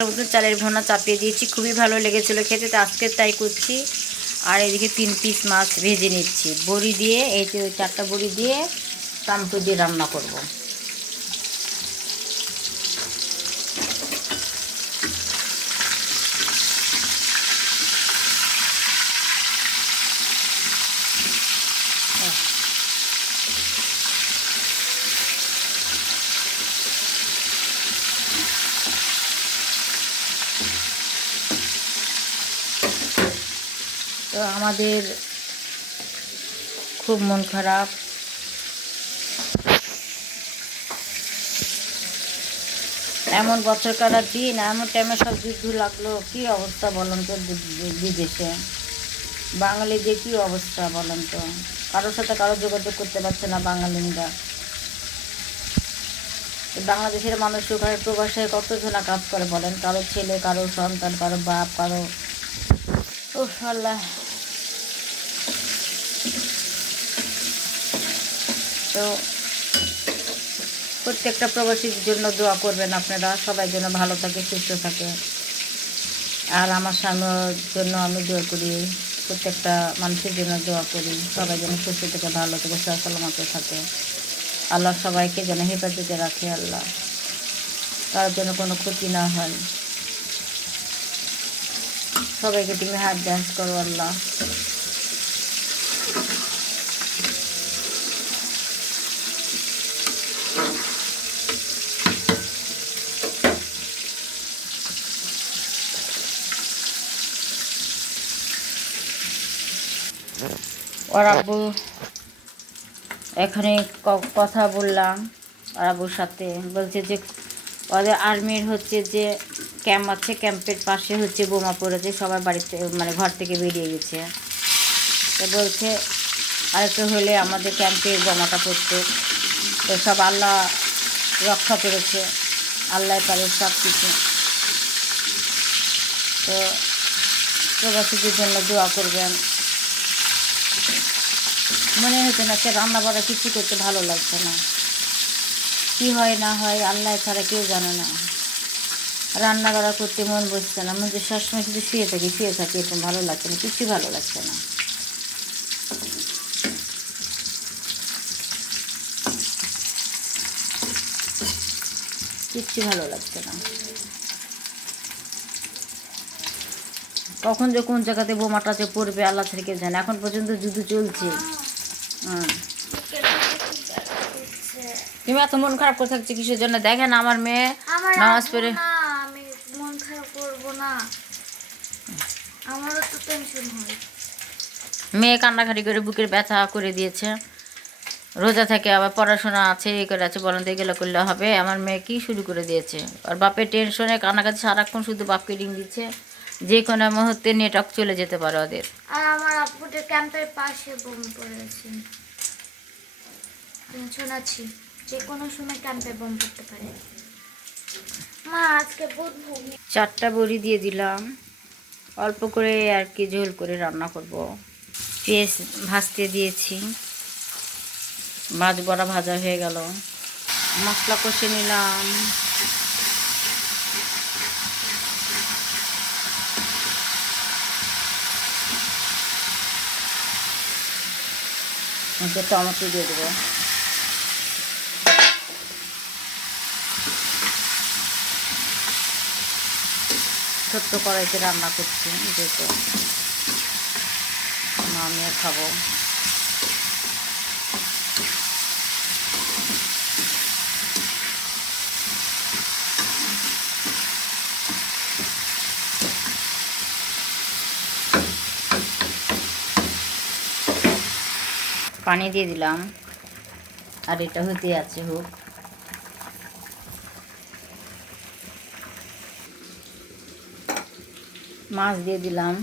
চালের ভুনা চাপিয়ে দিয়েছি, খুবই ভালো লেগেছিলো খেতে, তো আজকে তাই করছি। আর এদিকে 3 পিস মাছ ভেজে নিচ্ছি বড়ি দিয়ে, এই যে 4টা বড়ি দিয়ে টমেটো দিয়ে রান্না করব। তো আমাদের খুব মন খারাপ, এমন বছর কাটার দিন, এমন টাইমে সব যুদ্ধ লাগলো, কি অবস্থা বলেন তো বিদেশে বাঙালিদের কি অবস্থা বলেন তো। কারোর সাথে কারো যোগাযোগ করতে পারছে না বাঙালিরা। বাংলাদেশের মানুষ ওখানে প্রবাসে কতজনা কাজ করে বলেন, কারো ছেলে, কারো সন্তান, কারো বাপ, কারো আল্লাহ। তো প্রত্যেকটা প্রবাসীর জন্য দোয়া করবেন আপনারা, সবাই যেন ভালো থাকে, সুস্থ থাকে। আর আমার স্বামীর জন্য আমি দোয়া করি, প্রত্যেকটা মানুষের জন্য দোয়া করি, সবাই যেন সুস্থ থেকে, ভালো থেকে, সালামতে থাকে। আল্লাহ সবাইকে যেন হেফাজতে রাখে, আল্লাহ কারোর জন্য কোনো ক্ষতি না হয়। সবাইকে তুমি হাত ডান্স করো আল্লাহ। ওর আব্বু এখানে কথা বললাম, ওর আব্বুর সাথে বলছে যে ওদের আর্মির হচ্ছে যে ক্যাম্প আছে, ক্যাম্পের পাশে হচ্ছে বোমা পড়েছে, সবার বাড়িতে মানে ঘর থেকে বেরিয়ে গেছে। তো বলছে আরেকটু হলে আমাদের ক্যাম্পে বোমাটা পড়তো। তো সব আল্লাহ রক্ষা করেছে, আল্লাহ পারে সব কিছু। তো প্রবাসীদের জন্য দোয়া করবেন। মনে হচ্ছে না সে রান্না বাড়া কিছু করতে ভালো লাগছে না, কি হয় না হয় আল্লাহ ছাড়া কেউ জানে না। রান্না বাড়া করতে মন বসছে না, মধ্যে সবসময় শুধু শুয়ে থাকি এরকম ভালো লাগছে না, কিছু ভালো লাগছে না। কিচ্ছু ভালো লাগছে না। কখন যে কোন জায়গাতে বোমাটাতে পড়বে আল্লাহ থেকে জানে, এখন পর্যন্ত যুদ্ধ চলছে। তুমি এত মন খারাপ করে থাকছো কিসের জন্য? দেখেন আমার মেয়ে নামাজ পড়ে। আমি মন খারাপ করবো না, আমারও তো টেনশন হয়। মেয়ে কান্নাকাটি করে বুকের ব্যথা করে দিয়েছে, রোজা থেকে আবার পড়াশোনা আছে, এই করে আছে, বলেন তো এগুলো করলে হবে? আমার মেয়ে কি শুরু করে দিয়েছে, আর বাপের টেনশনে কান্নাকাটি সারাক্ষণ, শুধু বাপকে রিং দিচ্ছে, যে কোনো মুহূর্তে নেটওয়ার্ক চলে যেতে পারে ওদের। আর আমার আপুদের ক্যাম্পের পাশে বোম পড়েছে, টেনশন আছি, যে কোনো সময় ক্যাম্পে বোম পড়তে পারে। মা আজকে বুধবার 4টা বড়ি দিয়ে দিলাম, অল্প করে আর কি ঝোল করে রান্না করব। পেঁয়াজ ভাজতে দিয়েছি, মাছ বড়া ভাজা হয়ে গেল, মশলা কষে নিলাম। টমেটো দিয়ে দেবো। ছোট্ট কড়াইতে রান্না করছি, যেহেতু আমিও খাবো। পানি দিয়ে দিলাম, আর এটা হতে আছে হোক। মাছ দিয়ে দিলাম,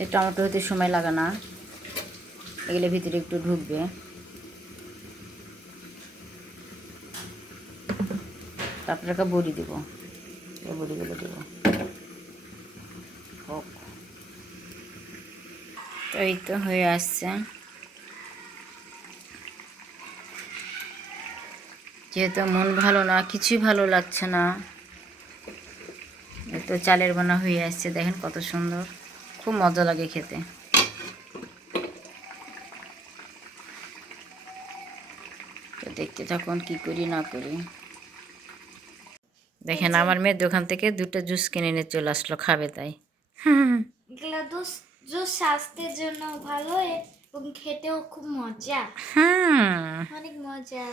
এই টমেটো হতে সময় লাগে না, এগুলো ভিতরে একটু ঢুকবে। তারপরে একটা বড়ি দেবো, এই বড়িগুলো দেবো। হোক, এই তো হয়ে আসছে। যেহেতু মন ভালো না, কিছুই ভালো লাগছে না, এই তো চালের বোনা হয়ে আসছে, দেখেন কত সুন্দর, খুব মজা লাগে খেতে। তো দেখতে থাকুন কি করি না করি। দেখেন আমার মেয়ের দোকান থেকে 2টা জুস কিনে নিয়ে চলে আসলো, খাবে তাই। এগুলো জুস স্বাস্থ্যের জন্য ভালো এবং খেতেও খুব মজা, অনেক মজা।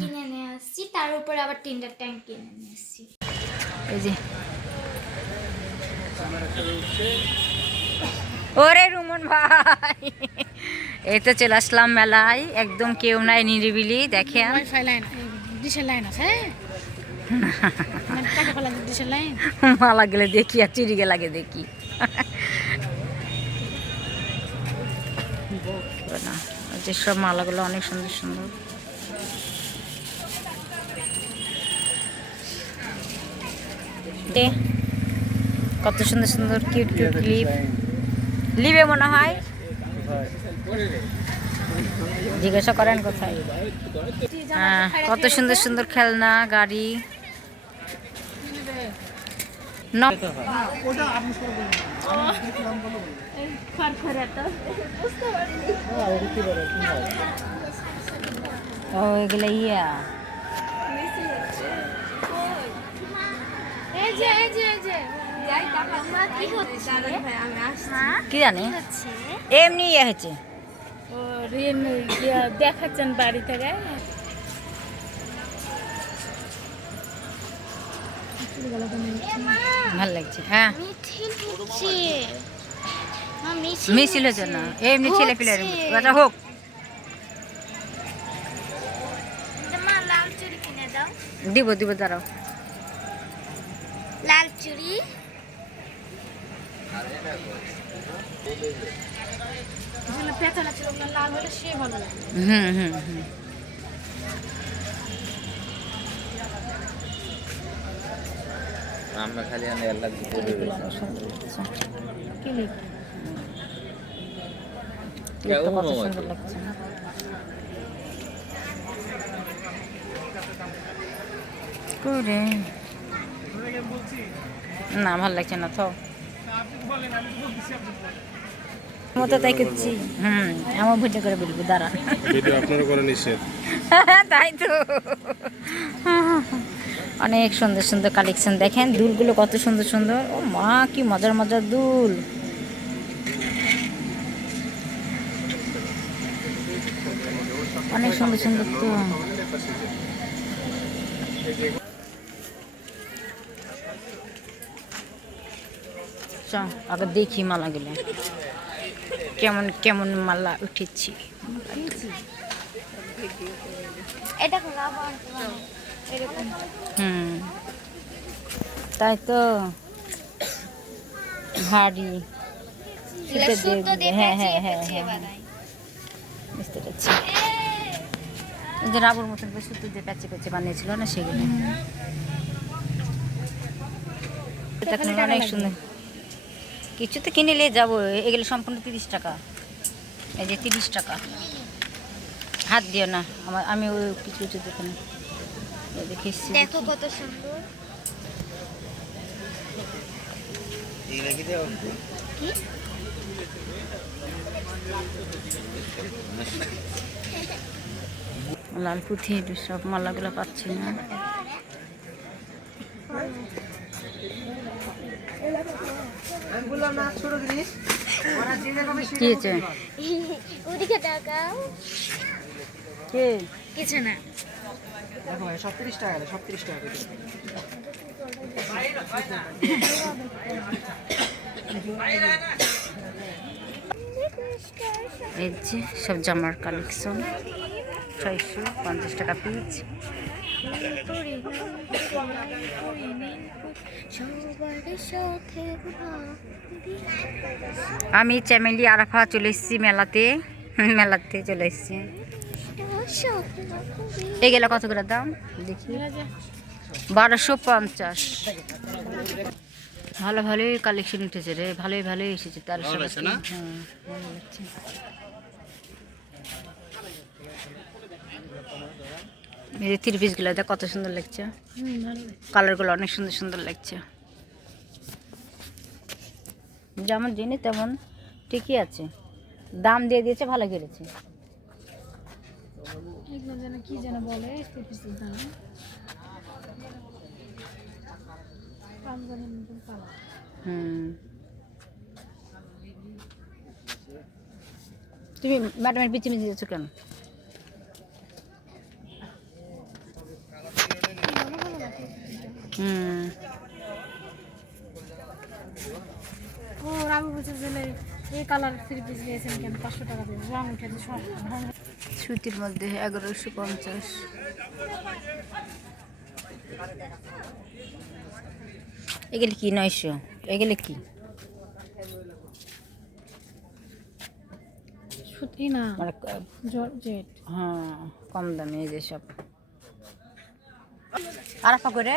কিনে নিয়ে আসছি, তার উপরে আবার 3টা ট্যাঙ্ক কিনে নিয়ে আসছি। এই যে ওরে রুমন ভাই, এই তো চলে আসলাম মেলায়, একদম কেউ নাই, নিরিবিলি। দেখেন মালা গেলে দেখি আর চিড়িগে লাগে দেখি। না, যেসব মালাগুলো অনেক সুন্দর সুন্দর। কত সুন্দর সুন্দর কিউট কিউট লিপ, লিপে মনে হয়, জিজ্ঞাসা করেন কোথায়। হ্যাঁ, কত সুন্দর সুন্দর খেলনা গাড়ি। ও এগুলো ইয়া, কি জানি এমনি ইয়ে হয়েছে। দেখাচ্ছেন বাড়ি থেকে। ভাল লাগছে। হ্যাঁ, মিছিল হয়েছে না, এমনি ছেলে পিলের বাচ্চা হোক। লাল চুড়ি কিনে দাও, দিব দিব, দাঁড়াও। লাল চুড়ি। পেছনে ছিল লাল হলে সে ভালো লাগে। হুম হুম হুম। আমরা খালি আনে আল্লাহ দিতে দেবে কি লিখ, লিখতে কত সুন্দর লাগছে। করে না ভাল লাগছে না তো মতো তাই করছি। আমার ভিডিও করে বলবো, দাঁড়া। ভিডিও আপনারা করে নিছেন, তাই তো। অনেক সুন্দর সুন্দর কালেকশন, দেখেন দুলগুলো কত সুন্দর সুন্দর। ও মা, কি মজার মজার দুল। অনেক সুন্দর সুন্দর তো। আগে দেখি মালাগুলো কেমন কেমন মালা উঠেছি। এটা এরকম তাই তো, ভারী। হ্যাঁ হ্যাঁ হ্যাঁ হ্যাঁ, বুঝতে পারছি। এই যে রাবুর মতন সুতো দিয়ে প্যাচে প্যাচে বানিয়েছিল না, সেগুলো অনেক সুন্দর। কিছু তো কিনে নিয়ে যাবো, এগুলো সম্পূর্ণ 30 টাকা। এই যে 30 টাকা, হাত দিও না আমার, আমি ওই কিছু কিছু দোকানে দেখেছি। দেখো কত সুন্দর। কি লাল পুঁথি সব মালাগুলো পাচ্ছি না। কি হয়েছে? ওদিকে টাকাও কে কিছু না। সব 30 টাকা, সব 30 টাকা। এই যে সব জামার কালেকশন, 650 টাকা পিস। আমি চ্যামেলি আরাফা চলে এসেছি মেলাতে, মেলাতে চলে এসেছি। এগুলো কত করে দাম দেখি? 1250। ভালো ভালোই কালেকশন উঠেছে রে, ভালোই ভালোই এসেছে। তার ভালো লাগছে। এই যে 3 পিসগুলো দেখ কত সুন্দর লাগছে, কালারগুলো অনেক সুন্দর সুন্দর লাগছে। যেমন জিনিস তেমন ঠিকই আছে, দাম দিয়ে দিয়েছে, ভালো করেছে। কি যেন বলে 3 পিসের দাম তুমি ম্যাডামের পিছিয়ে মিশে যাচ্ছ কেন? ও রাবু বলছে যে এই কালার 3 পিস নিয়েছেন কেন 500 টাকা দিয়ে রং উঠেছে সব সুতির মধ্যে 1150। এগুলি কি 900? এগুলি কি সুতি না মানে জর্জেট? হ্যাঁ, কম দামে এই যে সব। আরাফা করে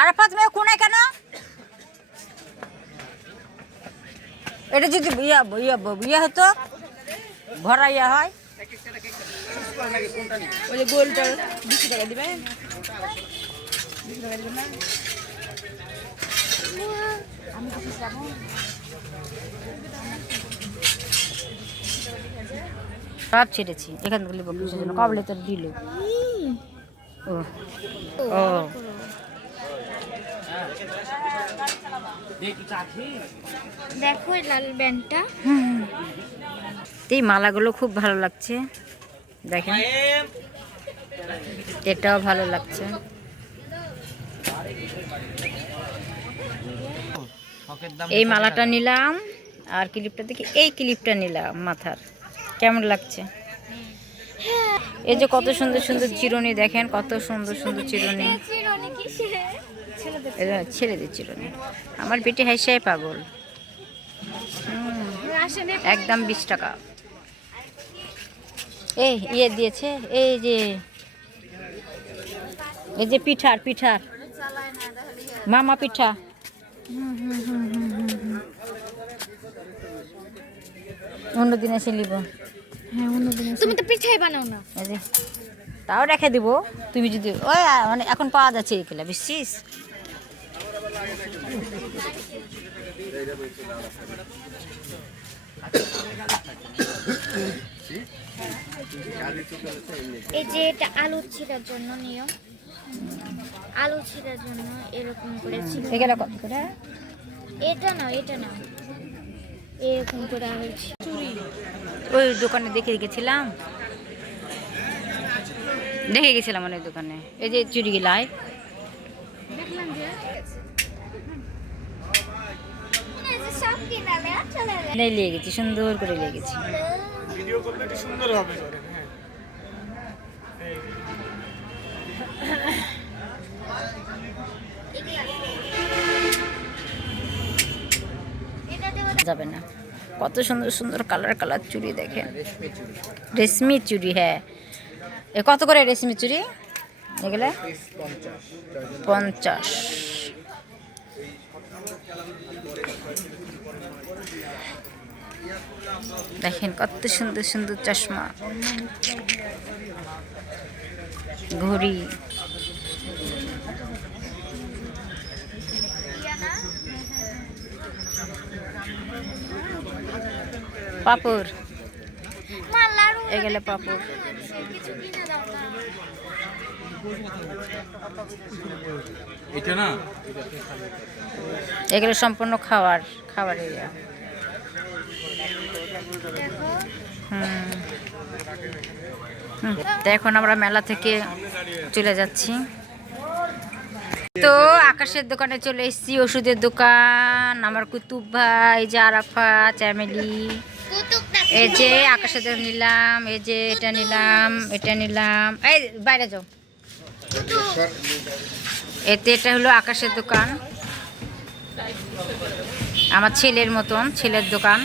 আরাফা তুমি কোনায় কেন? এটা যদি ইয়া ইয়া ইয়া হতো ভরা ইয়া হয়, ওই যে গোলটা 20 টাকা দিবে, 20 টাকা দিবে না? আমি কিছু যাবো সব ছেড়েছি এখান থেকে লিখবো কিছুর জন্য, কবলে তো দিল। ও ও দেখো এই লাল ব্যান্ডটা, এই মালাগুলো খুব ভালো লাগছে, দেখেন এটাও ভালো লাগছে। এই মালাটা নিলাম, আর ক্লিপটা দেখি, এই ক্লিপটা নিলাম মাথার, কেমন লাগছে? এই যে কত সুন্দর সুন্দর চিরুনি, দেখেন কত সুন্দর সুন্দর চিরুনি, ছেলেদের চিরুনি। আমার পেটে হাসিয়াই পাগল। একদম 20 টাকা। এই ইয়ে দিয়েছে, এই যে পিঠার মামা পিঠা, অন্যদিন এসে নিব। হ্যাঁ অন্যদিন তুমি তো পিঠাই বানাও না। এই যে তাও রেখে দিব, তুমি যদি ওই মানে এখন পাওয়া যাচ্ছে এইগুলা, বুঝছিস? এই যে এটা আলু ছিঁড়ার জন্য নিও, আলু ছিঁড়ার জন্য এরকম করে এগুলা কত করে? এটা না এরকম করে আলু চুড়ি ওই দোকানে দেখে গেছিলাম অনেক দোকানে, এই যে চুড়িগুলাই দেখলাম যে সব কিনালে চলে নেই নিয়ে গেছি, সুন্দর করে নিয়ে গেছি। ভিডিও কোয়ালিটি সুন্দর হবে করে। যাবে না, কত সুন্দর সুন্দর কালার চুড়ি দেখেন, রেশমি চুড়ি। হ্যাঁ, এ কত করে রেশমি চুড়ি এগুলা? 50। দেখেন কত সুন্দর সুন্দর চশমা, ঘড়ি, পাপড়, এগুলো পাপড়। এটা না, এগুলো সম্পূর্ণ খাবার এরিয়া। তো এখন আমরা মেলা থেকে চলে যাচ্ছি। তো আকাশের দোকানে চলে এসেছি, ওষুধের দোকান। আমার কুতুব ভাই, যে আরাফা, চ্যামেলি, এই যে আকাশের দোকান নিলাম, এই যে এটা নিলাম। এই বাইরে যাও। এটা হলো আকাশের দোকান, আমার ছেলের মতন, ছেলের দোকান।